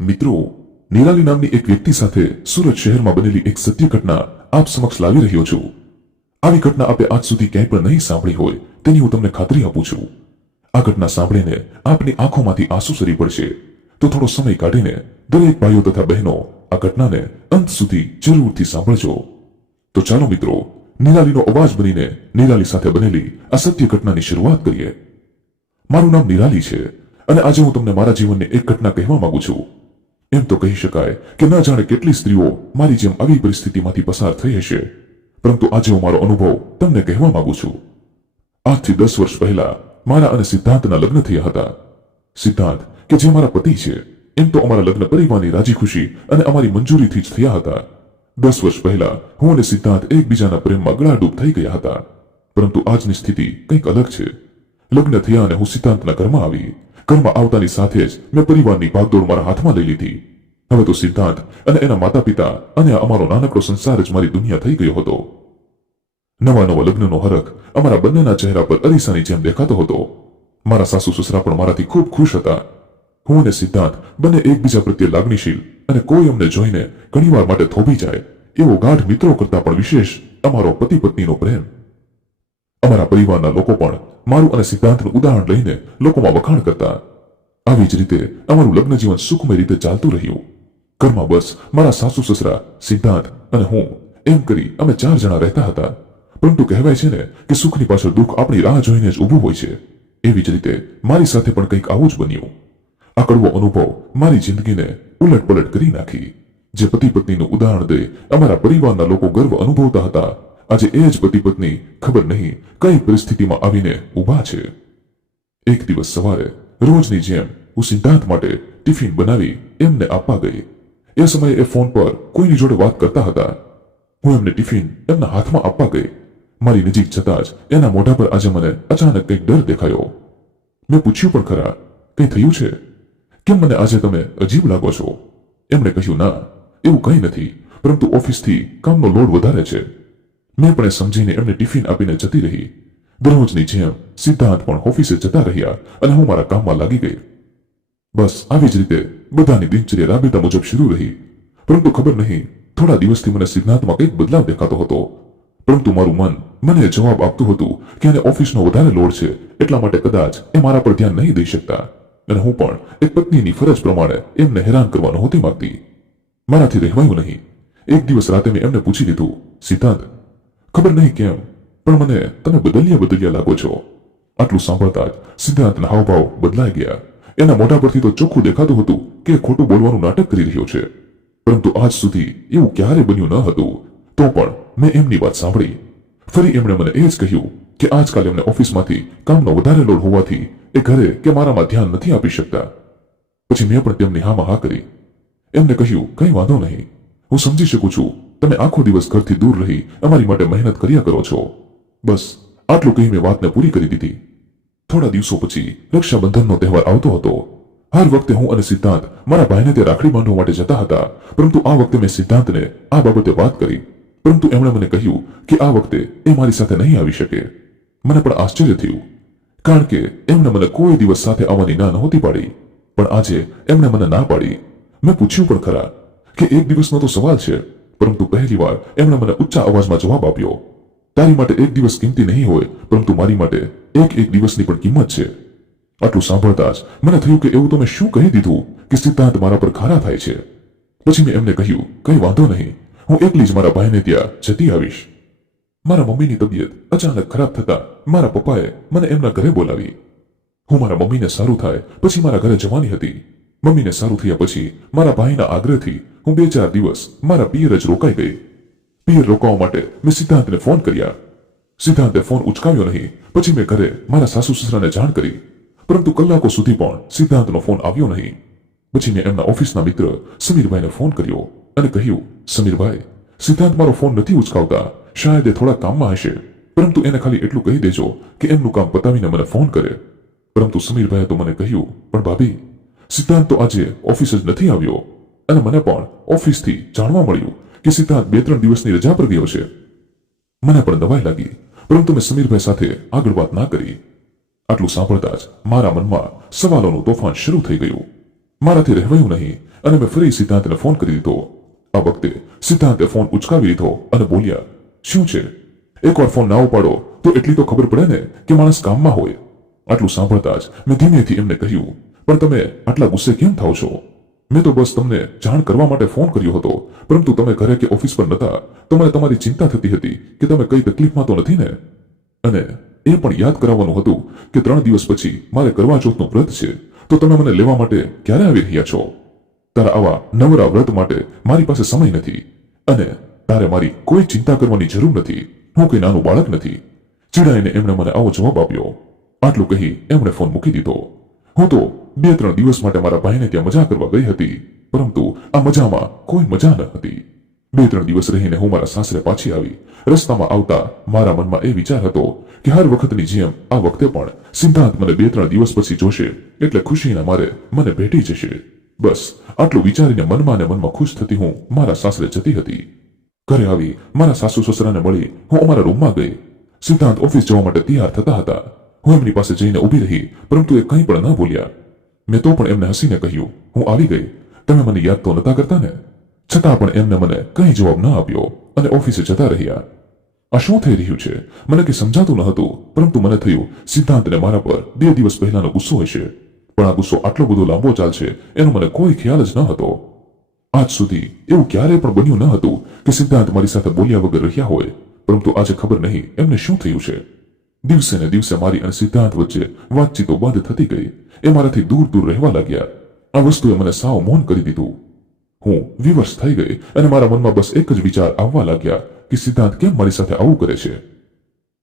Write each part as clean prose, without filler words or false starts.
મિત્રો, નિરાલી નામની એક વ્યક્તિ સાથે સુરત શહેરમાં બનેલી એક સત્ય ઘટના આપ સમક્ષ લાવી રહ્યો છું। આવી ઘટના આપે આજ સુધી ક્યાંય પણ નહીં સાંભળી હોય તેની હું તમને ખાતરી આપું છું। આ ઘટના સાંભળીને આપની આંખોમાંથી આંસુ સરી પડશે, તો થોડો સમય કાઢીને દરેક ભાઈઓ તથા બહેનો આ ઘટનાને અંત સુધી જરૂરથી સાંભળજો। તો ચાલો મિત્રો, નિરાલીનો અવાજ બનીને નિરાલી સાથે બનેલી આ સત્ય ઘટનાની શરૂઆત કરીએ। મારું નામ નિરાલી છે અને આજે હું તમને મારા જીવનની એક ઘટના કહેવા માંગુ છું। એમ તો કહી શકાય કે ન જાણે કેટલી સ્ત્રીઓ મારી જેમ આવી પરિસ્થિતિમાંથી પસાર થઈ હશે, પરંતુ આજે હું મારો અનુભવ તમને કહેવા માંગુ છું। આજથી 10 વર્ષ પહેલા મારા અને સિદ્ધાંતના લગ્ન થયા હતા। સિદ્ધાંત કે જે મારા પતિ છે, એમ તો અમારા લગ્ન પરિવારની રાજી ખુશી અને અમારી મંજૂરીથી જ થયા હતા। 10 વર્ષ પહેલા હું અને સિદ્ધાંત એકબીજાના પ્રેમમાં ગળાડૂબ થઈ ગયા હતા, પરંતુ આજની સ્થિતિ કંઈક અલગ છે। લગ્ન થયા અને હું સિદ્ધાંતના ઘરમાં આવી। ઘરમાં આવતાની સાથે જ મેં પરિવારની ભાગદોડ મારા હાથમાં લઈ લીધી। હવે તો સિદ્ધાંત અને એના માતા પિતા અને અમારો નાનકડો સંસાર જ મારી દુનિયા થઈ ગયો હતો। નવા લગ્નનો હરખ અમારા બંનેના ચહેરા પર અરીસાની જેમ દેખાતો હતો। મારા સાસુ સસરા પણ મારાથી ખૂબ ખુશ હતા। હું અને સિદ્ધાંત બંને એકબીજા પ્રત્યે લાગણીશીલ અને કોઈ અમને જોઈને ઘણીવાર માટે થોભી જાય એવો ગાઢ મિત્રો કરતા પણ વિશેષ અમારો પતિ પત્નીનો પ્રેમ। અમારા પરિવારના લોકો પણ મારું અને સિદ્ધાંતનું ઉદાહરણ લઈને લોકોમાં વખાણ કરતા। આવી જ રીતે અમારું લગ્ન જીવન સુખમય રીતે ચાલતું રહ્યું। ઘરમાં બસ મારા સાસુ સસરા, સિદ્ધાંત અને હું એમ કરી અમે 4 જણા રહેતા હતા। પરંતુ કહેવાય છે ને કે સુખની પાછળ દુઃખ આપણી રાહ જોઈને જ ઊભું હોય છે। એવી જ રીતે મારી સાથે પણ કંઈક આવું જ બન્યું। આ કડવો અનુભવ મારી જિંદગીને ઉલટપલટ કરી નાખી। જે પતિ પત્નીનું ઉદાહરણ દઈ અમારા પરિવારના લોકો ગર્વ અનુભવતા હતા, આજે એ જ પતિ પત્ની ખબર નહીં કઈ પરિસ્થિતિમાં આવીને ઊભા છે। એક દિવસ સવારે રોજની જેમ હું સિદ્ધાંત માટે ટિફિન બનાવી એમને આપવા ગઈ। એ સમયે એ ફોન પર કોઈની જોડે વાત કરતા હતા। હું એમને ટિફિન એમના હાથમાં આપવા ગઈ। મારી નજીક જતા જ એના મોઢા પર આજે મને અચાનક કંઈક ડર દેખાયો। મેં પૂછ્યું પણ ખરા, કંઈ થયું છે? કેમ મને આજે તમે અજીબ લાગો છો? એમણે કહ્યું, ના એવું કંઈ નથી, પરંતુ ઓફિસથી કામનો લોડ વધારે છે। મેં પણ સમજીને એમને ટિફિન આપીને જતી રહી। દરરોજની જેમ સિદ્ધાંત પણ ઓફિસે જતા રહ્યા અને હું મારા કામમાં લાગી ગઈ। બસ આવી જ રીતે બધાની દિનચર્યા રાબેતા મુજબ શરૂ રહી। પરંતુ ખબર નહીં, થોડા દિવસથી મને સિદ્ધાંતમાં કંઈક બદલાવ દેખાતો હતો, પરંતુ મારું મન મને જવાબ આપતું હતું કે એને ઓફિસનો વધારે લોડ છે, એટલા માટે કદાચ એ મારા પર ધ્યાન નહીં દઈ શકતા અને હું પણ એક પત્નીની ફરજ પ્રમાણે એમને હેરાન કરવા નહોતી માંગતી। મારાથી રહેવાયું નહીં। એક દિવસ રાતે મેં એમને પૂછી લીધું, સિદ્ધાંત, ખબર નહીં કેમ પણ મને તમે બદલ્યા લાગો છો। આટલું સાંભળતા જ સિદ્ધાંતના હાવભાવ બદલાઈ ગયા। એના મોઢા પરથી તો ચોખ્ખું દેખાતું હતું કે ખોટું બોલવાનું નાટક કરી રહ્યો છે, પરંતુ આજ સુધી એવું ક્યારે બન્યું ન હતું। તો પણ મેં એમની વાત સાંભળી। ફરી એમણે મને એ જ કહ્યું કે આજકાલ એમને ઓફિસમાંથી કામનો વધારે લોડ હોવાથી એ ઘરે કે મારામાં ધ્યાન નથી આપી શકતા। પછી મેં પણ તેમની હામાં હા કરી। એમને કહ્યું, કંઈ વાંધો નહીં, હું સમજી શકું છું, તમે આખો દિવસ ઘરથી દૂર રહી અમારી માટે મહેનત કર્યા કરો છો। બસ આટલું કહી મેં વાતને પૂરી કરી દીધી। થોડા દિવસો પછી રક્ષાબંધનનો તહેવાર આવતો હતો। હર વખતે હું અને સિદ્ધાંત મારા ભાઈને તે રાખડી બાંધવા માટે જતા હતા, પરંતુ આ વખતે મેં સિદ્ધાંતને આ બાબતે વાત કરી, પરંતુ એમણે મને કહ્યું કે આ વખતે એ મારી સાથે નહીં આવી શકે। મને પણ આશ્ચર્ય થયું, કારણ કે એમણે મને કોઈ દિવસ સાથે આવવાની ના નહોતી પાડી, પણ આજે એમણે મને ના પાડી। મેં પૂછ્યું પણ ખરા કે એક દિવસનો તો સવાલ છે, પરંતુ પહેલીવાર એમણે મને ઊંચા અવાજમાં જવાબ આપ્યો, તારી માટે એક દિવસ કિંમતી નહીં હોય, પરંતુ મારી માટે એક દિવસની પણ કિંમત છે। આટલું સાંભળતા જ મને થયું કે એવું તો મેં શું કહી દીધું કે સિદ્ધાંત મારા પર ખારા થાય છે। પછી મેં એમને કહ્યું, કંઈ વાંધો નહીં, હું એકલી જ મારા ભાઈને ત્યાં જતી આવીશ। મારા મમ્મીની તબિયત અચાનક ખરાબ થતા મારા પપ્પાએ મને એમના ઘરે બોલાવી। હું મારા મમ્મીને સારું થાય પછી મારા ઘરે જવાની હતી। મમ્મીને સારું થયા પછી મારા ભાઈના આગ્રહથી હું 2-4 દિવસ મારા પિયર જ રોકાઈ ગઈ। પિયર રોકાવા માટે મેં સિદ્ધાંતને ફોન કર્યા। સિદ્ધાંતે ફોન ઉચકાવ્યો નહીં। પછી મેં ઘરે મારા સાસુ સસરાને જાણ કરી, પરંતુ કલાકો સુધી પણ સિદ્ધાંતનો ફોન આવ્યો નહીં। પછી મેં એમના ઓફિસના મિત્ર સમીરભાઈને ફોન કર્યો અને કહ્યું, સમીરભાઈ, સિદ્ધાંત મારો ફોન નથી ઉચકાવતા, શાયદ એ થોડા કામમાં હશે, પરંતુ એને ખાલી એટલું કહી દેજો કે એમનું કામ પતાવીને મને ફોન કરે। પરંતુ સમીરભાઈએ તો મને કહ્યું, પણ ભાભી, સિદ્ધાંત તો આજે ઓફિસ જ નથી આવ્યો અને મને પણ ઓફિસથી જાણવા મળ્યું કે સિદ્ધાંત 2-3 દિવસની રજા પર ગયો છે। મને પણ દવાઈ લાગી, પરંતુ મેં સમીરભાઈ સાથે આગળ વાત ના કરી। આટલું સાંભળતા જ મારા મનમાં સવાલોનું તોફાન શરૂ થઈ ગયું। મારાથી રહેવાયું નહીં અને મેં ફરી સિદ્ધાંતને ફોન કરી દીધો. આ વખતે સિદ્ધાંતે ફોન ઉચકાવી લીધો અને બોલ્યા, શું છે? એકવાર ફોન ના ઉપાડો તો એટલી તો ખબર પડે ને કે માણસ કામમાં હોય. આટલું સાંભળતા જ મેં ધીમેથી એમને કહ્યું, પણ તમે આટલા ગુસ્સે કેમ થાવ છો? મેં તો બસ તમને જાણ કરવા માટે ફોન કર્યો હતો, પરંતુ તમે ઘરે કે ઓફિસ પર નહોતા તો મને તમારી ચિંતા થતી હતી કે તમે કઈ તકલીફમાં તો નથી ને? અને એ પણ યાદ કરાવવાનું હતું કે 3 દિવસ પછી મારે કરવા ચોથનું વ્રત છે, તો તમે મને લેવા માટે ક્યારે આવી રહ્યા છો? તારા આવા નવરા વ્રત માટે મારી પાસે સમય નથી અને તારે મારી કોઈ ચિંતા કરવાની જરૂર નથી. હું કોઈ નાનું બાળક નથી. ચીડાઈને એમણે મને આવો જવાબ આપ્યો. આટલું કહી એમણે ફોન મૂકી દીધો. હું તો 2-3 દિવસ માટે મારા ભાઈને ત્યાં મજા કરવા ગઈ હતી, પરંતુ આ મજામાં કોઈ મજા ન હતી. 2-3 દિવસ રહીને હું મારા સાસરે પાછી આવી. રસ્તામાં આવતા મારા મનમાં એ વિચાર હતો કે હર વખતની જેમ આ વખતે પણ સિદ્ધાંત મને 2-3 દિવસ પછી જોશે એટલે ખુશીના મારે મને ભેટી જશે. બસ આટલું વિચારીને મનમાં ને મનમાં ખુશ થતી હું મારા સાસરે જતી હતી. ઘરે આવી મારા સાસુ સસરાને મળી હું અમારા રૂમમાં ગઈ. સિદ્ધાંત ઓફિસ જવા માટે તૈયાર થતા હતા. હું એમની પાસે જઈને ઊભી રહી, પરંતુ એ કંઈ પણ ન બોલ્યા. મેં તો પણ એમને હસીને કહ્યું, હું આવી ગઈ. તમે મને યાદ તો નતા કરતા ને? છતાં પણ એમને મને કંઈ જવાબ ન આપ્યો અને ઓફિસે જતા રહ્યા. આ શું થઈ રહ્યું છે મને કંઈ સમજાતું ન હતું, પરંતુ મને થયું સિદ્ધાંતને મારા પર 2 દિવસ પહેલાનો ગુસ્સો હશે, પણ આ ગુસ્સો આટલો બધો લાંબો ચાલશે એનો મને કોઈ ખ્યાલ જ ન હતો. આજ સુધી એવું ક્યારેય પણ બન્યું ન હતું કે સિદ્ધાંત મારી સાથે બોલ્યા વગર રહ્યા હોય, પરંતુ આજે ખબર નહીં એમને શું થયું છે. દિવસે ને દિવસે મારી અને સિદ્ધાંત વચ્ચે વાતચીતો બંધ થતી ગઈ. એ મારાથી દૂર દૂર રહેવા લાગ્યા. આ વસ્તુએ મને સાવ મૌન કરી દીધું. હું વિવશ થઈ ગઈ અને મારા મનમાં બસ એક જ વિચાર આવવા લાગ્યા કે સિદ્ધાંત કેમ મારી સાથે આવું કરે છે.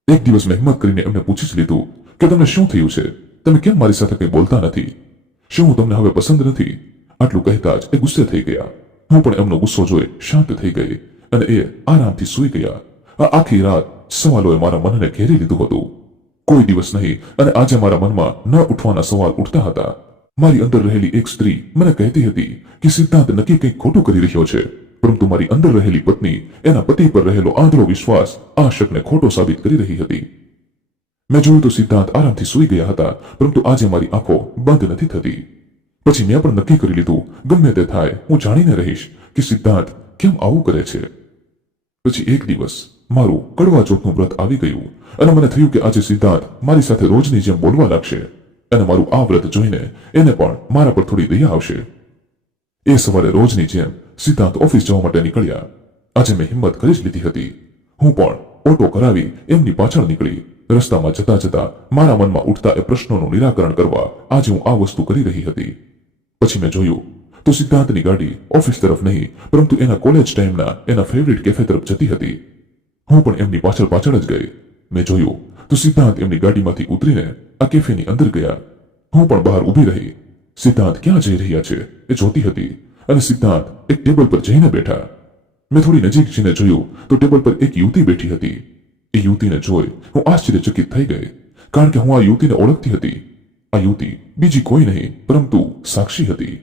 એક દિવસ મેં હિંમત કરીને એમને પૂછી જ લીધું કે તમને શું થયું છે? તમે કેમ મારી સાથે કંઈ બોલતા નથી? શું હું તમને હવે પસંદ નથી? આટલું કહેતા જ એ ગુસ્સે થઈ ગયા. હું પણ એમનો ગુસ્સો જોઈ શાંત થઈ ગઈ અને એ આરામથી સૂઈ ગયા. આ આખી રાત સવાલોએ મારા મનને ઘેરી લીધું હતું. કોઈ દિવસ નહીં અને આજે મારા મનમાં ન ઉઠવાના સવાલ ઉઠતા હતા. મારી અંદર રહેલી એક સ્ત્રી મને કહેતી હતી કે સિદ્ધાંત નક્કી કંઈક ખોટું કરી રહ્યો છે, પરંતુ મારી અંદર રહેલી પત્ની એના પતિ પર રહેલો આંધળો વિશ્વાસ આ શકને ખોટો સાબિત કરી રહી હતી. મેં જોયું તો સિદ્ધાંત આરામથી સૂઈ ગયા હતા, પરંતુ આજે મારી આંખો બંધ નથી થતી. પછી મેં પણ નક્કી કરી લીધું, ગમે તે થાય હું જાણીને રહીશ કે સિદ્ધાંત કેમ આવું કરે છે. પછી એક દિવસ મારું કડવા ચોથનું વ્રત આવી ગયું અને મને થયું કે આજે સિદ્ધાંત મારી સાથે રોજની જેમ બોલવા લાગશે અને મારું આ વ્રત જોઈને એને પણ મારા પર થોડી દયા આવશે. એ સવારે રોજની જેમ સિદ્ધાંત ઓફિસ જવા માટે નીકળ્યા. આજે મેં હિંમત કરી જ લીધી હતી. હું પણ ઓટો કરાવી એમની પાછળ નીકળી. રસ્તામાં જતા જતા મારા મનમાં ઉઠતા એ પ્રશ્નોનું નિરાકરણ કરવા આજે હું આ વસ્તુ કરી રહી હતી. પછી મેં જોયું તો સિદ્ધાંતની ગાડી ઓફિસ તરફ નહીં, પરંતુ એના કોલેજ ટાઈમના એના ફેવરિટ કેફે તરફ જતી હતી. હું પણ એમની પાછળ પાછળ જ ગઈ. મેં જોયું તો સિદ્ધાંત એમની ગાડીમાંથી ઉતરીને આ કેફેની અંદર ગયા. હું પણ બહાર ઊભી રહી. સિદ્ધાંત ક્યાં જઈ રહ્યા છે એ જોતી હતી અને સિદ્ધાંત એક ટેબલ પર જઈને બેઠા. મેં થોડી નજીક જઈને જોયું તો ટેબલ પર એક યુવતી બેઠી હતી. એ યુવતીને જોઈ હું આશ્ચર્યચકિત થઈ ગઈ, કારણ કે હું આ યુવતીને ઓળખતી હતી. આ યુવતી બીજી કોઈ નહીં પરંતુ સાક્ષી હતી.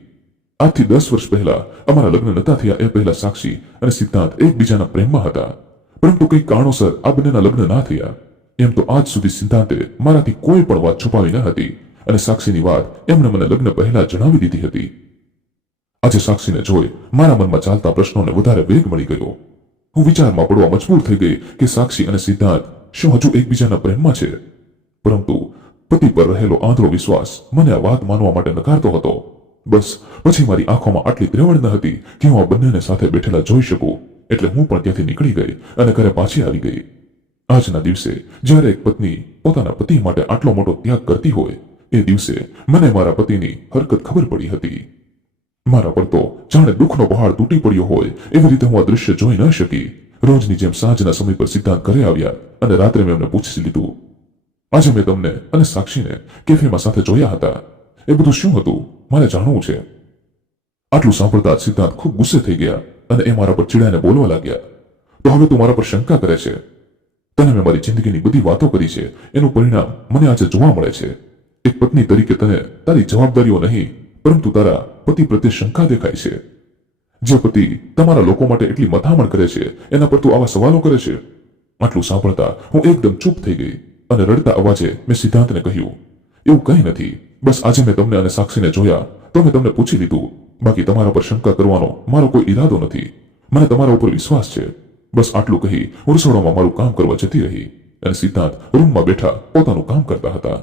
આજથી 10 વર્ષ પહેલા અમારા લગ્ન નતા થયા એ પહેલા સાક્ષી અને સિદ્ધાંત એકબીજાના પ્રેમમાં હતા, પરંતુ કંઈક કારણોસર આ બંનેના લગ્ન ના થયા. એમ તો આજ સુધી સિદ્ધાંતે મારાથી કોઈ પણ વાત છુપાવી ન હતી અને સાક્ષીની વાત એમણે મને લગ્ન પહેલા જણાવી દીધી હતી. આજે સાક્ષીને જોઈ મારા મનમાં ચાલતા પ્રશ્નોને વધારે વેગ મળી ગયો. હું વિચારમાં પડવા મજબૂર થઈ ગઈ કે સાક્ષી અને સિદ્ધાંત શું હજુ એકબીજાના પ્રેમમાં છે? પરંતુ પતિ પર રહેલો આંધળો વિશ્વાસ મને આ વાત માનવા માટે નકારતો હતો. બસ પછી મારી આંખોમાં આટલી ત્રેવડ ન હતી કે હું આ બંનેને સાથે બેઠેલા જોઈ શકું, એટલે હું પણ ત્યાંથી નીકળી ગઈ અને ઘરે પાછી આવી ગઈ. આજના દિવસે જ્યારે એક પત્ની પોતાના પતિ માટે આટલો મોટો ત્યાગ કરતી હોય, એ દિવસે મને મારા પતિની હરકત ખબર પડી હતી. મારા પર તો જાણે દુઃખનો પહાડ તૂટી પડ્યો હોય એવી રીતે હું આ દૃશ્ય જોઈ ન શકી. રોજની જેમ સાંજના સમય પર સિદ્ધાંત ઘરે આવ્યા અને રાત્રે મેં એમને પૂછી લીધું, આજે મેં તમને અને સાક્ષીને કેફેમાં સાથે જોયા હતા, એ બધું શું હતું? મારે જાણવું છે. આટલું સાંભળતા સિદ્ધાંત ખૂબ ગુસ્સે થઈ ગયા અને એ મારા પર ચીડાઈને બોલવા લાગ્યા, તો હવે તું મારા પર શંકા કરે છે? તને મેં મારી જિંદગીની બધી વાતો કરી છે, એનું પરિણામ મને આજે જોવા મળે છે. એક પત્ની તરીકે તને તારી જવાબદારીઓ નહીં, પરંતુ તારા પતિ પ્રત્યે શંકા દેખાય છે. જે પતિ તમારા લોકો માટે એટલી મથામણ કરે છે એના પર તું આવા સવાલો કરે છે? આટલું સાંભળતા હું એકદમ ચૂપ થઈ ગઈ અને રડતા અવાજે મેં સિદ્ધાંતને કહ્યું, એવું કંઈ નથી, બસ આજે મેં તમને અને સાક્ષીને જોયા તો મેં તમને પૂછી લીધું બાકી તમારા પર શંકા કરવાનો મારો કોઈ ઈરાદો નથી. મને તમારા ઉપર વિશ્વાસ છે. બસ આટલું કહી હું રસોડામાં મારું કામ કરવા જતી રહી અને સિદ્ધાંત રૂમમાં બેઠા પોતાનું કામ કરતા હતા.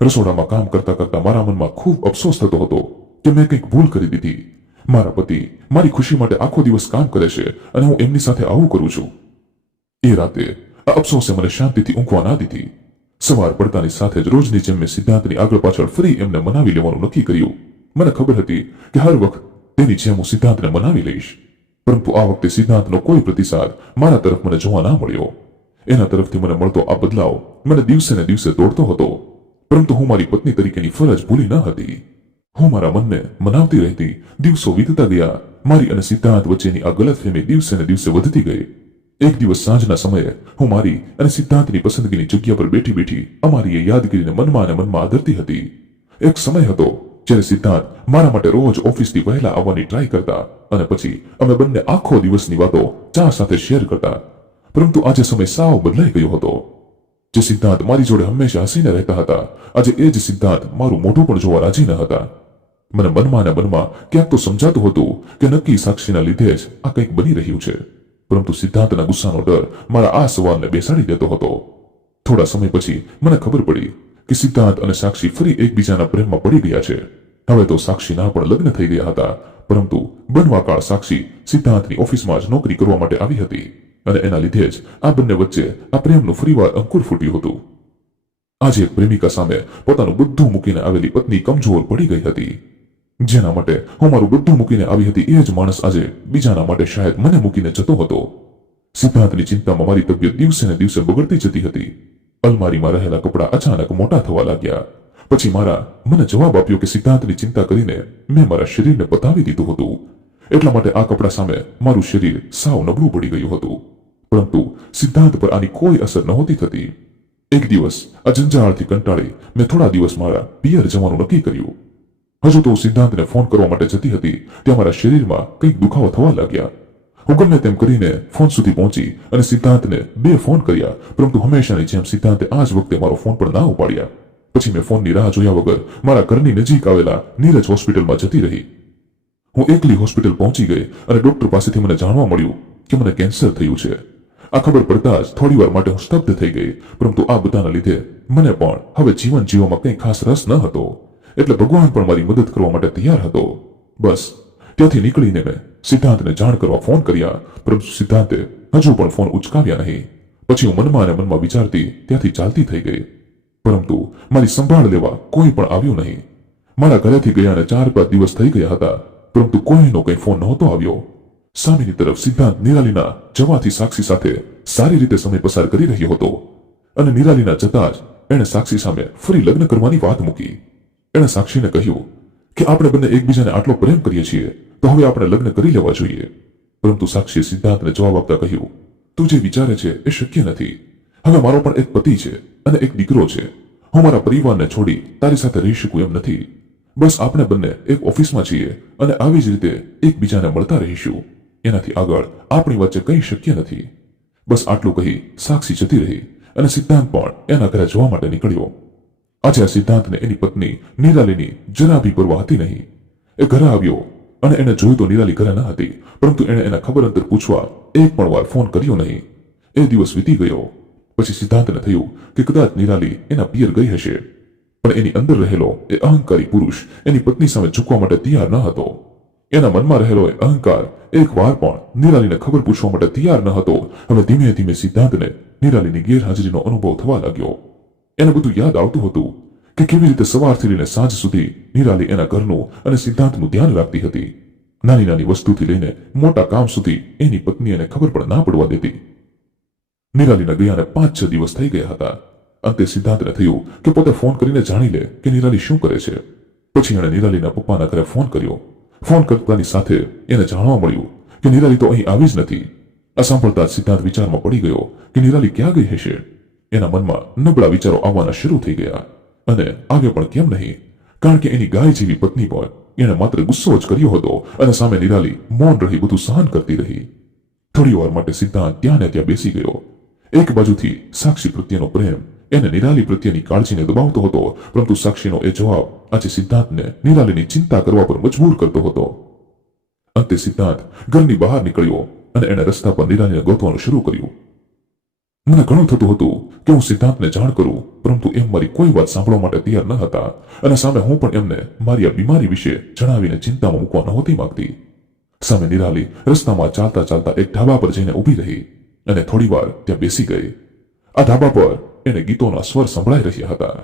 રસોડામાં કામ કરતા કરતા મારા મનમાં ખૂબ અફસોસ થતો હતો કે મેં કંઈક ભૂલ કરી દીધી. મારા પતિ મારી ખુશી માટે આખો દિવસ કામ કરે છે અને હું એમની સાથે આવું કરું છું. એ રાતે આ અફસોસે મને શાંતિથી ઊંઘવા ના દીધી. સવાર પડતાની સાથે જ રોજની જેમ મેં સિદ્ધાંતની આગળ પાછળ ફરી એમને મનાવી લેવાનું નક્કી કર્યું. મને ખબર હતી કે હર વખત તેની જેમ હું સિદ્ધાંતને મનાવી લઈશ, પરંતુ આ વખતે સિદ્ધાંતનો કોઈ પ્રતિસાદ મારા તરફ મને જોવા ના મળ્યો. એના તરફથી મને મળતો આ બદલાવ મને દિવસે ને દિવસે તોડતો હતો, પરંતુ હું મારી પત્ની તરીકેની ફરજ ભૂલી ન હતી. હું મારા મનને મનાવતી રહેતી. દિવસો વીતતા ગયા. મારી અને સિદ્ધાંત વચ્ચેની આ ગલતફહેમી દિવસે ને દિવસે વધતી ગઈ. એક દિવસ સાંજના સમયે હું મારી અને સિદ્ધાંતની પસંદગીની જગ્યા પર બેઠી બેઠી અમારી એ યાદગીરીને મનમાં અને મનમાં આદરતી હતી. એક સમય હતો જ્યારે સિદ્ધાંત મારા માટે રોજ ઓફિસથી વહેલા આવવાની ટ્રાય કરતા અને પછી અમે બંને આખો દિવસની વાતો ચા સાથે શેર કરતા. પરંતુ આજે સમય સાવ બદલાઈ ગયો હતો. જે સિદ્ધાંત મારી જોડે હંમેશા હસીને રહેતા હતા, આજે એ જ સિદ્ધાંત મારું મોઢું પણ જોવા રાજી ન હતા. મને મનમાં અને મનમાં ક્યાંક તો સમજાતું હતું કે નક્કી સાક્ષીના લીધે જ આ કંઈક બની રહ્યું છે, પરંતુ સિદ્ધાંતના ગુસ્સાનો ડર મારા આ સવાલને બેસાડી દેતો હતો. થોડા સમય પછી મને ખબર પડી કે સિદ્ધાંત અને સાક્ષી ફરી એકબીજાના પ્રેમમાં પડી ગયા છે. હવે તો સાક્ષીના પણ લગ્ન થઈ ગયા હતા, પરંતુ બનવાકાળ સાક્ષી સિદ્ધાંતની ઓફિસમાં જ નોકરી કરવા માટે આવી હતી અને એના લીધે જ આ બંને વચ્ચે આ પ્રેમનું ફરીવાર અંકુર ફૂટ્યું હતું. આજે એક પ્રેમિકા સામે પોતાનું બધું મૂકીને આવેલી પત્ની કમજોર પડી ગઈ હતી. જેના માટે હું મારું બધું મૂકીને આવી હતી એ જ માણસ આજે બીજાના માટે શાયદ મને મૂકીને જતો હતો. સિદ્ધાંતની ચિંતામાં મારી તબિયત દિવસે ને દિવસે બગડતી જતી હતી. અલમારીમાં રહેલા કપડાં અચાનક મોટા થવા લાગ્યા. પછી મને જવાબ આપ્યો કે સિદ્ધાંતની ચિંતા કરીને મેં મારા શરીરને પતાવી દીધું હતું, એટલા માટે આ કપડા સામે મારું શરીર સાવ નબળું પડી ગયું હતું. પરંતુ સિદ્ધાંત પર આની કોઈ અસર નહોતી થતી. એક દિવસ આ જંજાળથી કંટાળી મેં થોડા દિવસ મારા પિયર જવાનું નક્કી કર્યું. હજુ તો સિદ્ધાંતને ફોન કરવા માટે જતી હતી ત્યાં મારા શરીરમાં કંઈક દુખાવો થવા લાગ્યા. હું ગમે તેમ કરીને ફોન સુધી પહોંચી અને સિદ્ધાંતને 2 ફોન કર્યા, પરંતુ હંમેશાની જેમ સિદ્ધાંતે આ જ વખતે મારો ફોન પણ ના ઉપાડ્યા. પછી મેં ફોનની રાહ જોયા વગર મારા ઘરની નજીક આવેલા નીરજ હોસ્પિટલમાં જતી રહી. હું એકલી હોસ્પિટલ પહોંચી ગઈ અને ડોક્ટર પાસેથી મને જાણવા મળ્યું કે મને કેન્સર થયું છે. આ ખબર પડતા જ થોડીવાર માટે હું સ્તબ્ધ થઈ ગઈ, પરંતુ આ બધાના લીધે મને પણ હવે જીવન જીવવામાં કંઈ ખાસ રસ ન હતો. એટલે ભગવાન પણ મારી મદદ કરવા માટે તૈયાર હતો. બસ ત્યાંથી નીકળીને મેં સિદ્ધાંતને જાણ કરવા ફોન કર્યા, પરંતુ સિદ્ધાંતે હજુ પણ ફોન ઉચકાવ્યા નહીં. પછી હું મનમાં અને મનમાં વિચારતી ત્યાંથી ચાલતી થઈ ગઈ, પરંતુ મારી સંભાળ લેવા કોઈ પણ આવ્યું નહીં. મારા ઘરેથી ગયાને 4-5 દિવસ થઈ ગયા હતા, પરંતુ કોઈનો કંઈ ફોન નહોતો આવ્યો. સામેની તરફ સિદ્ધાંત નિરાલીના જવાથી સાક્ષી સાથે સારી રીતે સમય પસાર કરી રહ્યો હતો અને નિરાલીના જતા જ એણે સાક્ષી સામે ફરી લગ્ન કરવાની વાત મૂકી. એણે સાક્ષીને કહ્યું કે આપણે બંને એકબીજાને આટલો પ્રેમ કરીએ છીએ તો હવે આપણે લગ્ન કરી લેવા જોઈએ. પરંતુ સાક્ષીએ સિદ્ધાંતને જવાબ આપતા કહ્યું, તું જે વિચારે છે એ શક્ય નથી. હવે મારો પણ એક પતિ છે અને એક દીકરો છે. હું મારા પરિવારને છોડી તારી સાથે રહી શકું એમ નથી. બસ આપણે બંને એક ઓફિસમાં છીએ અને આવી જ રીતે એકબીજાને મળતા રહીશું. એનાથી આગળ આપણી વચ્ચે કંઈ શક્ય નથી. બસ આટલું કહી સાક્ષી જતી રહી અને સિદ્ધાંત પણ એના ઘરે જવા માટે નીકળ્યો. આજે આ સિદ્ધાંતને એની પત્ની નિરાલીની જરા બી પરવા હતી નહીં. એ ઘરે આવ્યો અને એને જોયું તો નિરાલી ઘરે ન હતી, પરંતુ એણે એના ખબર અંતર પૂછવા એક પણ વાર ફોન કર્યો નહીં. એ દિવસ વીતી ગયો. પછી સિદ્ધાંતને થયું કે કદાચ નિરાલી એના પિયર ગઈ હશે, પણ એની અંદર રહેલો એ અહંકારી પુરુષ એની પત્ની સામે ઝૂકવા માટે તૈયાર ન હતો. એના મનમાં રહેલો એ અહંકાર એક વાર પણ નિરાલીને ખબર પૂછવા માટે તૈયાર ન હતો. હવે ધીમે ધીમે સિદ્ધાંતને નિરાલીની ગેરહાજરીનો અનુભવ થવા લાગ્યો. એને બધું યાદ આવતું હતું કે કેવી રીતે સવારથી લઈને સાંજ સુધી નિરાલી એના ઘરનું અને સિદ્ધાંતનું ધ્યાન રાખતી હતી. નાની નાની વસ્તુથી લઈને મોટા કામ સુધી એની પત્ની એને ખબર પણ ના પડવા દેતી. નિરાલીના ગયાને 5-6 દિવસ થઈ ગયા હતા. અંતે સિદ્ધાંતને થયું કે પોતે ફોન કરીને જાણી લે કે નિરાલી શું કરે છે. પછી એણે નિરાલીના પપ્પાના ઘરે ફોન કર્યો. ફોન કરતાની સાથે એને જાણવા મળ્યું કે નિરાલી તો અહીં આવી જ નથી. આ સાંભળતા સિદ્ધાંત વિચારમાં પડી ગયો કે નિરાલી ક્યાં ગઈ હશે. એના મનમાં નબળા વિચારો આવવાના શરૂ થઈ ગયા અને આવે પણ કેમ નહીં, કારણ કે એની ગાય જેવી પત્ની પર એણે માત્ર ગુસ્સો જ કર્યો હતો અને સામે નિરાલી મૌન રહી બધું સહન કરતી રહી. થોડી વાર માટે સિદ્ધાંત ત્યાં ને ત્યાં બેસી ગયો. એક બાજુથી સાક્ષી પ્રત્યેનો પ્રેમ એને નિરાલી પ્રત્યેની કાળજીને દબાવતો હતો, પરંતુ સાક્ષીનો એ જવાબ આજે સિદ્ધાંતને નિરાલીની ચિંતા કરવા પર મજબૂર કરતો હતો. અંતે સિદ્ધાંત ઘરની બહાર નીકળ્યો અને એણે રસ્તા પર નિરાલીને ગોતવાનું શરૂ કર્યું. મને ઘણું થતું હતું કે હું સિદ્ધાંતને જાણ કરું, પરંતુ એમ મારી કોઈ વાત સાંભળવા માટે તૈયાર ન હતા અને સામે હું પણ એમને મારી આ બીમારી વિશે જણાવીને ચિંતામાં મૂકવા નહોતી માંગતી. સામે નિરાલી રસ્તામાં ચાલતા ચાલતા એક ઢાબા પર જઈને ઊભી રહી અને થોડીવાર ત્યાં બેસી ગઈ. આ ઢાબા પર એને ગીતોના સ્વર સંભળાઈ રહ્યા હતા.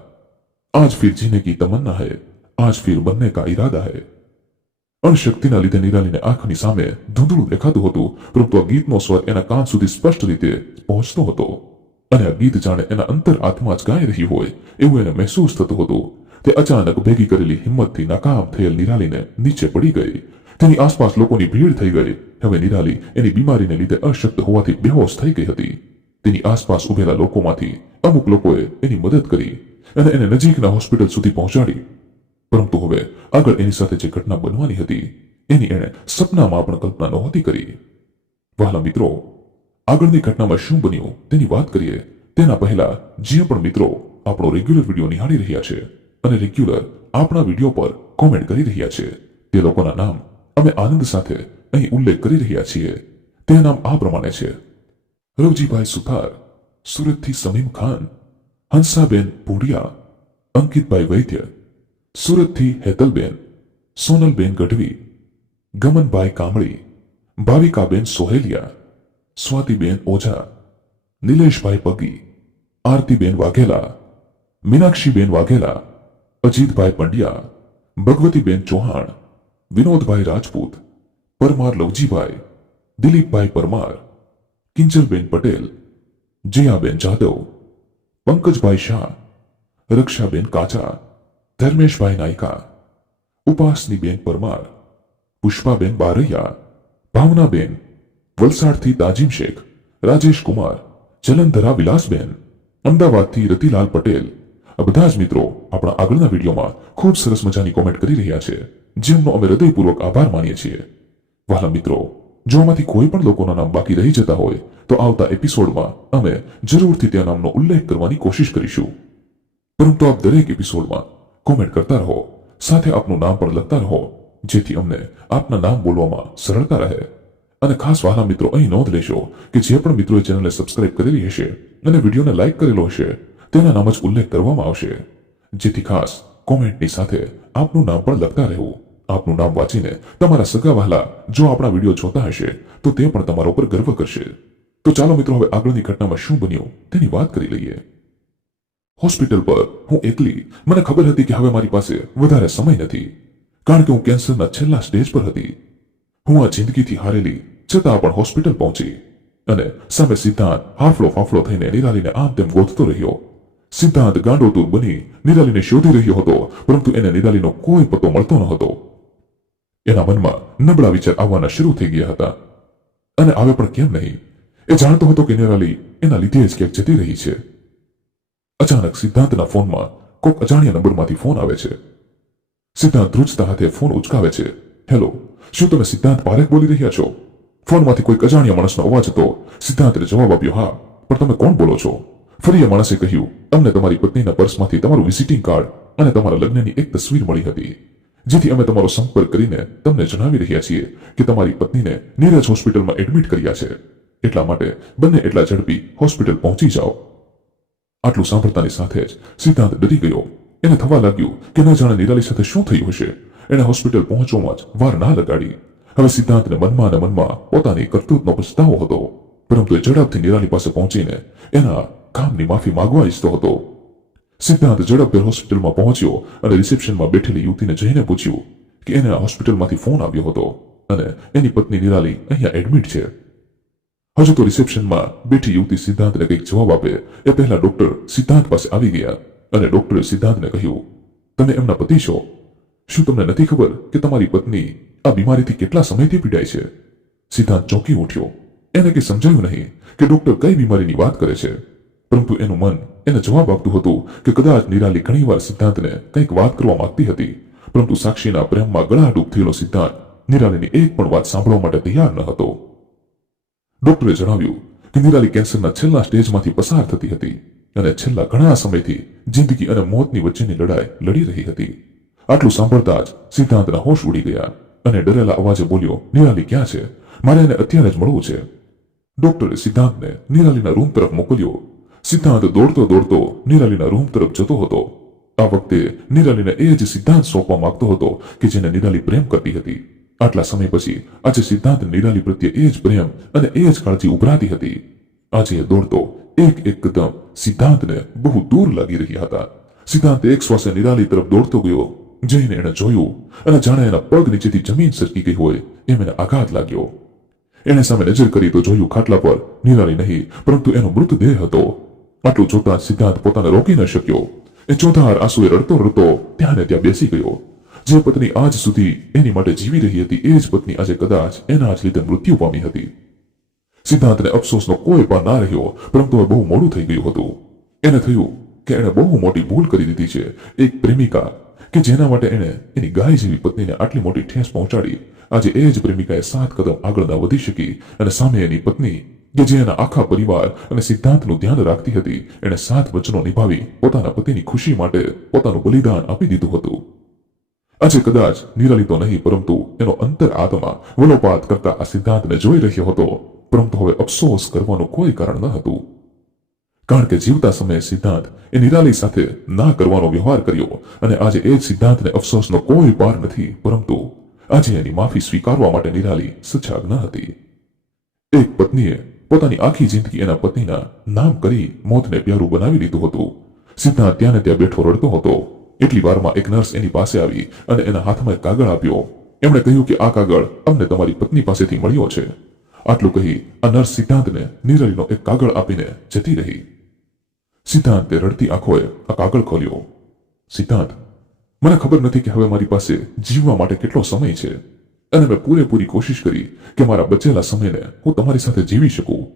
આજ ફિર જીને કી તમન્ના હૈ, આજ ફિર બનને કા ઈરાદા હૈ. અણશક્તિના લીધે નિરાલીને આંખની સામે ધૂંધળું દેખાતું હતું, પરંતુ આ ગીતનો સ્વર એના કાન સુધી સ્પષ્ટ રીતે પહોંચતો હતો અને આ ગીત જાણે એના અંતર આત્મા જ ગાઈ રહ્યું હોય એવું એને મહેસૂસ થતું હતું. તે અચાનક ભેગી કરેલી હિંમતથી નાકામ થયેલ નિરાલીને નીચે પડી ગઈ. તેની આસપાસ લોકોની ભીડ થઈ ગઈ. હવે નિરાલી એની બીમારીને લીધે અશક્ત હોવાથી બેહોશ થઈ ગઈ હતી. તેની આસપાસ ઉભેલા લોકોમાંથી અમુક લોકોએ એની મદદ કરી અને એને નજીકના હોસ્પિટલ સુધી પહોંચાડી. પરંતુ હવે આગળ એની સાથે જે ઘટના બનવાની હતી એની એણે સપનામાં પણ કલ્પના નહોતી કરી. વહાલા મિત્રો, આગળની ઘટનામાં શું બન્યું તેની વાત કરીએ તેના પહેલા જે પણ મિત્રો આપણો રેગ્યુલર વિડીયો નિહાળી રહ્યા છે અને રેગ્યુલર આપણા વિડીયો પર કોમેન્ટ કરી રહ્યા છે તે લોકોના નામ અમે આનંદ સાથે અહીં ઉલ્લેખ કરી રહ્યા છીએ. તે નામ આ પ્રમાણે છે: રવજીભાઈ સુથાર, સુરતથી સમીમ ખાન, હંસાબેન પુડિયા, અંકિતભાઈ વૈદ્ય, સુરતથી હેતલબેન, સોનલબેન ગઢવી, ગમનભાઈ કામળી, ભાવિકાબેન સોહેલિયા, સ્વાતિબેન ઓઝા, નિલેશભાઈ પગી, આરતીબેન વાઘેલા, મીનાક્ષીબેન વાઘેલા, અજીતભાઈ પંડ્યા, ભગવતીબેન ચૌહાણ, વિનોદભાઈ રાજપૂત, પરમાર લવજીભાઈ, દિલીપભાઈ પરમાર, કિંજલબેન પટેલ, જયાબેન જાદવ, પંકજભાઈ શાહ, રક્ષાબેન કાચા, ધર્મેશભાઈ નાયકા, ઉપાસનીબેન પરમાર, પુષ્પાબેન બારૈયા, ભાવનાબેન, વલસાડથી તાજીમ શેખ, રાજેશ કુમાર, જલંધરા વિલાસબેન, અમદાવાદથી રતિલાલ પટેલ. આ બધા જ મિત્રો આપણા આગળના વિડીયોમાં ખૂબ સરસ મજાની કોમેન્ટ કરી રહ્યા છે, જેમનો અમે હૃદયપૂર્વક આભાર માનીએ છીએ. વહાલા મિત્રો, જો આમાંથી કોઈ પણ લોકોના નામ બાકી રહી જતા હોય તો આવતા એપિસોડમાં અમે જરૂરથી તે નામનો ઉલ્લેખ કરવાની કોશિશ કરીશું. પરંતુ આપ દરેક એપિસોડમાં કોમેન્ટ કરતા રહો, સાથે આપનું નામ પણ લખતા રહો, જેથી અમને આપના નામ બોલવામાં સરળતા રહે. અને ખાસ વહાલા મિત્રો, અહીં નોંધ લેશો કે જે પણ મિત્રોએ ચેનલને સબસ્ક્રાઇબ કરેલી હશે અને વિડીયોને લાઇક કરેલો હશે તેના નામ જ ઉલ્લેખ કરવામાં આવશે, જેથી ખાસ કોમેન્ટની સાથે આપનું નામ પણ લખતા રહેવું. આપનું નામ વાંચીને તમારા સગા વહાલા જો આપણા વિડીયો જોતા હશે તો તે પણ તમારા ઉપર ગર્વ કરશે. તો ચાલો મિત્રો, હવે આગળની ઘટનામાં શું બન્યું તેની વાત કરી લઈએ. હોસ્પિટલ પર હું એકલી. મને ખબર હતી કે હવે મારી પાસે વધારે સમય નથી, કારણ કે હું કેન્સરના છેલ્લા સ્ટેજ પર હતી. હું આ જિંદગીથી હારેલી છતાં પણ હોસ્પિટલ પહોંચી અને સામે સિદ્ધાંત હાફળો ફાફળો થઈને નિરાલીને આમ તેમ ગોતતો રહ્યો. સિદ્ધાંત ગાંડોતુર બની નિરાલીને શોધી રહ્યો હતો, પરંતુ એને નિરાલીનો કોઈ પત્તો મળતો ન હતો. એના મનમાં નબળા વિચાર આવવાના શરૂ થઈ ગયા હતા અને આવે પણ કેમ નહીં. એ જાણતો હતો કે નિરાલી એના લીધે જ ક્યાંક જતી રહી છે. અચાનક સિદ્ધાંતના ફોનમાં કોઈક અજાણ્યા નંબરમાંથી ફોન આવે છે. સિદ્ધાંત ધ્રુજતા હાથે ફોન ઉચકાવે છે. હેલો, શું તમે સિદ્ધાંત પારેખ બોલી રહ્યા છો? ફોનમાંથી કોઈક અજાણ્યા માણસનો અવાજ હતો. સિદ્ધાંતે જવાબ આપ્યો, હા, પણ તમે કોણ બોલો છો? ફરી એ માણસે કહ્યું, અમને તમારી પત્નીના પર્સમાંથી તમારું વિઝિટિંગ કાર્ડ અને તમારા લગ્નની એક તસવીર મળી હતી, જેથી અમે તમારો સંપર્ક કરીને તમને જણાવી રહ્યા છીએ કે તમારી પત્નીને નીરજ હોસ્પિટલમાં એડમિટ કર્યા છે. એટલા માટે બંને એટલા ઝડપી હોસ્પિટલ પહોંચી જાઓ. આટલું સાંભળતાની સાથે જ સિદ્ધાંત ડરી ગયો. એને થવા લાગ્યું કે ન જાણે નિરાલી સાથે શું થયું હશે. એણે હોસ્પિટલ પહોંચવામાં જ વાર ના લગાડી. હવે સિદ્ધાંતને મનમાં અને મનમાં પોતાની કરતૂતનો પછતાવો હતો, પરંતુ એ ઝડપથી નિરાલી પાસે પહોંચીને એના કામની માફી માંગવા ઈચ્છતો હતો. સિદ્ધાંત ઝડપભેર હોસ્પિટલમાં પહોંચ્યો અને રિસેપ્શનમાં બેઠેલી યુવતીને જઈને પૂછ્યું કે એને આ હોસ્પિટલમાંથી ફોન આવ્યો હતો અને એની પત્ની નિરાલી અહીંયા એડમિટ છે. હજુ તો રિસેપ્શનમાં બેઠી યુવતી સિદ્ધાંતને કંઈક જવાબ આપે એ પહેલા ડોક્ટર સિદ્ધાંત પાસે આવી ગયા અને ડોક્ટરે સિદ્ધાંતને કહ્યું, તમે એમના પતિ છો. શું તમને નથી ખબર કે તમારી પત્ની આ બીમારીથી કેટલા સમયથી પીડાય છે? સિદ્ધાંત ચોંકી ઉઠ્યો. એને કંઈ સમજાયું નહીં કે ડોક્ટર કઈ બીમારીની વાત કરે છે, પરંતુ એનું મન એને જવાબ આપતું હતું કે કદાચ નિરાલી ઘણીવાર સિદ્ધાંતને કંઈક વાત કરવા માંગતી હતી, પરંતુ સાક્ષીના પ્રેમમાં ગળાડૂબ થયેલો સિદ્ધાંત નિરાલીની એક પણ વાત સાંભળવા માટે તૈયાર ન હતો. ડોક્ટરે જણાવ્યું કે નિરાલી કેન્સરના છેલ્લા સ્ટેજમાંથી પસાર થતી હતી અને છેલ્લા ઘણા સમયથી જિંદગી અને મોતની વચ્ચેની લડાઈ લડી રહી હતી. આટલું સાંભળતા જ સિદ્ધાંતના હોશ ઉડી ગયા. અને ડરેલા અવાજે બોલ્યો, નિરાલી ક્યાં છે? મારે એને અત્યારે જ મળવું છે. ડોક્ટરે સિદ્ધાંતને નિરાલીના રૂમ તરફ મોકલ્યો. સિદ્ધાંત દોડતો દોડતો નિરાલીના રૂમ તરફ જતો હતો. આ વખતે નિરાલીને એ જ સિદ્ધાંત સોંપવા માંગતો હતો કે જેને નિરાલી પ્રેમ કરતી હતી. આટલા સમય પછી આજે સિદ્ધાંત નિરાલી પ્રત્યે એ જ પ્રેમ અને એ જ કાળજી ઉભરાતી હતી. આજે એ દોડતો એક એક કદમ સિદ્ધાંતને બહુ દૂર લાગી રહ્યા હતા. સિદ્ધાંત એક શ્વાસે નિરાલી તરફ દોડતો ગયો. જઈને એણે જોયું અને જાણે એના પગ નીચેથી જમીન સરકી ગઈ હોય એમ એને આઘાત લાગ્યો. એણે સામે નજર કરી તો જોયું ખાટલા પર નિરાલી નહીં પરંતુ એનો મૃતદેહ હતો. આટલું જોતા સિદ્ધાંત પોતાને રોકી ન શક્યો. એ ચોધાર આંસુએ રડતો રડતો ત્યાં ને ત્યાં બેસી ગયો. જે પત્ની આજ સુધી એની માટે જીવી રહી હતી એ જ પત્ની આજે કદાચ એના જ લીધે મૃત્યુ પામી હતી. સિદ્ધાંતને અફસોસનો કોઈ પાર ના રહ્યો પરંતુ હવે બહુ મોડું થઈ ગયું હતું. એને થયું કે એણે બહુ મોટી ભૂલ કરી દીધી છે. એક પ્રેમિકા કે જેના માટે એણે એની ગાય જેવી પત્નીને આટલી મોટી ઠેસ પહોંચાડી, આજે એ જ પ્રેમિકાએ 7 કદમ આગળ ના વધી શકી અને સામે એની પત્ની કે જે એના આખા પરિવાર અને સિદ્ધાંતનું ધ્યાન રાખતી હતી, એણે 7 વચનો નિભાવી પોતાના પતિની ખુશી માટે પોતાનું બલિદાન આપી દીધું હતું. આજે કદાચ નિરાલી તો નહીં પરંતુ એનો અંતર આત્મા વલોપાત કરતા આ સિદ્ધાંતને જોઈ રહ્યો હતો, પરંતુ હવે અફસોસ કરવાનું કોઈ કારણ ન હતું. કારણ કે જીવતા સમયે સિદ્ધાંત એ નિરાલી સાથે ના કરવાનો વ્યવહાર કર્યો અને આજે એ જ સિદ્ધાંતને અફસોસનો કોઈ પાર નથી, પરંતુ આજે એની માફી સ્વીકારવા માટે નિરાલી સજાગ ન હતી. એક પત્નીએ પોતાની આખી જિંદગી એના પતિના નામ કરી મોતને પ્યારું બનાવી લીધું હતું. સિદ્ધાંત ત્યાં ને ત્યાં બેઠો રડતો હતો. એટલી વારમાં એક નર્સ એની પાસે આવી અને એના હાથમાં એક કાગળ આપ્યો. એમણે કહ્યું કે આ કાગળ અમને તમારી પત્ની પાસેથી મળ્યો છે. આટલું કહી આ નર્સ સિદ્ધાંતને નિરાલીનો એક કાગળ આપીને જતી રહી. સિદ્ધાંતે રડતી આંખોએ આ કાગળ ખોલ્યો. સિદ્ધાંત, મને ખબર નથી કે હવે મારી પાસે જીવવા માટે કેટલો સમય છે અને મેં પૂરેપૂરી કોશિશ કરી કે મારા બચેલા સમયને હું તમારી સાથે જીવી શકું,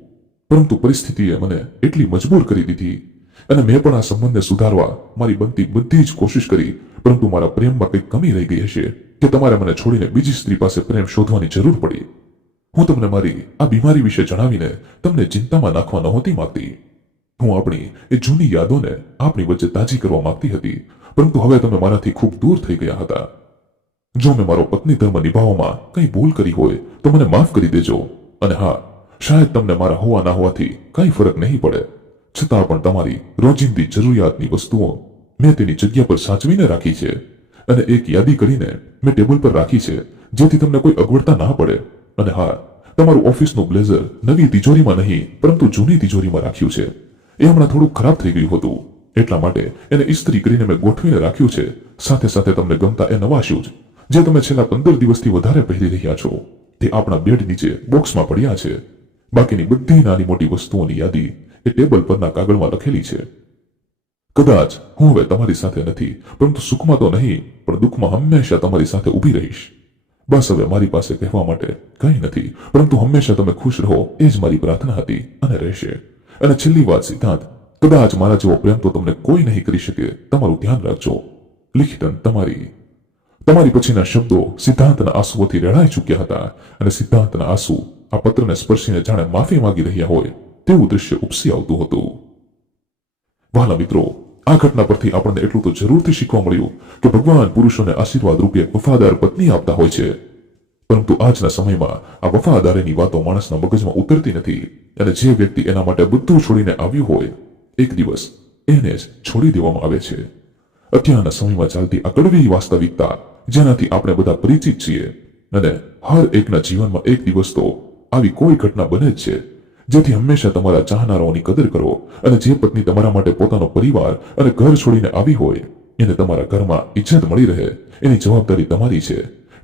પરંતુ પરિસ્થિતિએ મને એટલી મજબૂર કરી દીધી અને મેં પણ આ સંબંધને સુધારવા મારી બનતી બધી જ કોશિશ કરી, પરંતુ મારા પ્રેમમાં કંઈક કમી રહી ગઈ હશે કે તમારે મને છોડીને બીજી સ્ત્રી પાસે પ્રેમ શોધવાની જરૂર પડી. હું તમને મારી આ બીમારી વિશે જણાવીને તમને ચિંતામાં નાખવા નહોતી માંગતી. હું આપણી એ જૂની યાદોને આપણી વચ્ચે તાજી કરવા માંગતી હતી, પરંતુ હવે તમે મારાથી ખૂબ દૂર થઈ ગયા હતા. જો મેં મારો પત્ની ધર્મ નિભાવવામાં કંઈ ભૂલ કરી હોય તો મને માફ કરી દેજો. અને હા, શાયદ તમને મારા હોવા ના હોવાથી કંઈ ફરક નહીં પડે, છતાં પણ તમારી રોજિંદી જરૂરિયાતની વસ્તુઓ મેં તેની જગ્યા પર સાચવીને રાખી છે અને એક યાદી કરીને મેં ટેબલ પર રાખી છે જેથી તમને કોઈ અગવડતા ના પડે. અને હા, તમારું ઓફિસનું બ્લેઝર નવી તિજોરીમાં નહીં પરંતુ જૂની તિજોરીમાં રાખ્યું છે. એ હમણાં થોડું ખરાબ થઈ ગયું હતું, એટલા માટે એને ઇસ્ત્રી કરીને મેં ગોઠવીને રાખ્યું છે. સાથે સાથે તમને ગમતા એ નવા શૂઝ જે તમે છેલ્લા 15 દિવસથી વધારે પહેરી રહ્યા છો તે આપણા બેડ નીચે બોક્સમાં પડ્યા છે. બાકીની બધી નાની મોટી વસ્તુઓની યાદી એ ટેબલ પરના કાગળમાં લખેલી છે. કદાચ હું હવે તમારી સાથે નથી, પરંતુ સુખમાં તો નહીં પણ દુઃખમાં હંમેશા તમારી સાથે ઊભી રહીશ. બસ હવે મારી પાસે કહેવા માટે કંઈ નથી, પરંતુ હંમેશા તમે ખુશ રહો એ જ મારી પ્રાર્થના હતી અને રહેશે. અને છેલ્લી વાત સિદ્ધાંત, કદાચ મારા જેવો પ્રેમ તો તમને કોઈ નહીં કરી શકે. તમારું ધ્યાન રાખજો. લિખિતન તમારી પછીના શબ્દો સિદ્ધાંતના આંસુઓથી રેડાઈ ચૂક્યા હતા અને સિદ્ધાંતના આંસુ આ પત્રને સ્પર્શીને જાણે માફી માંગી રહ્યા હોય તેવું દૃશ્ય ઉપસી આવતું હતું. વહાલા મિત્રો, આ ઘટના પરથી આપણને એટલું તો જરૂરથી શીખવા મળ્યું કે ભગવાન પુરુષોને આશીર્વાદ રૂપે વફાદાર પત્ની આપતા હોય છે, પરંતુ આજના સમયમાં આ વફાદારીની વાતો માણસના મગજમાં ઉતરતી નથી અને જે વ્યક્તિ એના માટે બધું છોડીને આવ્યું હોય એક દિવસ એને જ છોડી દેવામાં આવે છે. અત્યારના સમયમાં ચાલતી આ કડવી વાસ્તવિકતા જેનાથી આપણે બધા પરિચિત છીએ અને હર એકના જીવનમાં એક દિવસ તો આવી કોઈ ઘટના બને જ છે, જેથી હંમેશા તમારા ચાહનારાઓની કદર કરો અને જે પત્ની તમારા માટે પોતાનો પરિવાર અને ઘર છોડીને આવી હોય એને તમારા ઘરમાં ઇજ્જત મળી રહે એની જવાબદારી તમારી છે.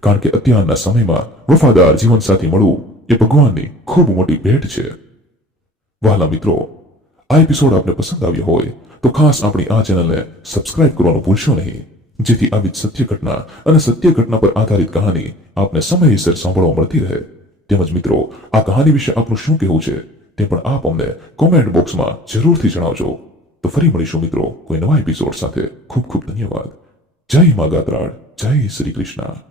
કારણ કે અત્યારના સમયમાં વફાદાર જીવનસાથી મળવું એ ભગવાનની ખૂબ મોટી ભેટ છે. વહાલા મિત્રો, આ એપિસોડ આપને પસંદ આવ્યો હોય તો ખાસ આપણી આ ચેનલને સબસ્ક્રાઇબ કરવાનું ભૂલશો નહીં, જેથી આવી જ સત્ય ઘટના અને સત્ય ઘટના પર આધારિત કહાની આપને સમયસર સાંભળવા મળતી રહે. તેમજ મિત્રો, આ કહાની વિશે આપનું શું કહેવું છે તે પણ આપ અમને કોમેન્ટ બોક્સમાં જરૂરથી જણાવજો. તો ફરી મળીશું મિત્રો કોઈ નવા એપિસોડ સાથે. ખૂબ ખૂબ ધન્યવાદ. જય મા ગાત્રાળ, જય શ્રી કૃષ્ણ.